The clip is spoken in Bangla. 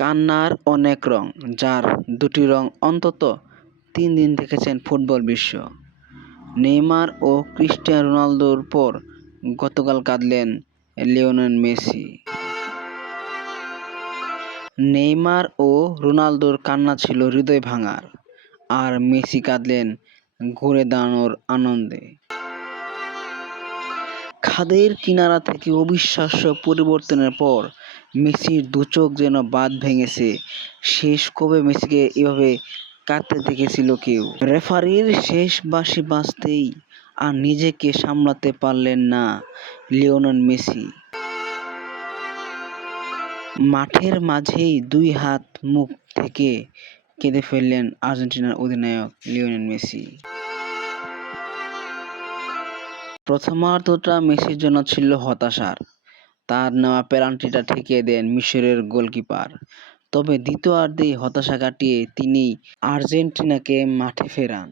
কান্নার অনেক রং, যার দুটি রং অন্তত ৩ দিন দেখেছেন ফুটবল বিশ্ব। নেইমার ও ক্রিস্টিয়ানো রোনালদোর পর গতকাল কাঁদলেন লিওনেল মেসি। নেইমার ও রোনালদোর কান্না ছিল হৃদয় ভাঙার, আর মেসি কাঁদলেন ঘুরে দাঁড়ানোর আনন্দে। খাদের কিনারা থেকে অবিশ্বাস্য পরিবর্তনের পর মেসির দু চোখ যেন বাঁধ ভেঙেছে। শেষ কবে মেসিকে এভাবে কাঁদতে দেখেছিল কেউ? রেফারির শেষ বাঁশি বাজতেই আর নিজেকে সামলাতে পারলেন না লিওনেল মেসি। মাঠের মাঝেই ২ হাত মুখ থেকে কেঁদে ফেললেন আর্জেন্টিনার অধিনায়ক লিওনেল মেসি। প্রথমার্ধটা মেসির জন্য ছিল হতাশার। তার নেওয়া পেনাল্টিটা ঠেকিয়ে দেন মিশরের গোলকিপার। তবে দ্বিতীয়ার্ধেই হতাশা কাটিয়ে তিনি আর্জেন্টিনাকে মাঠে ফেরান।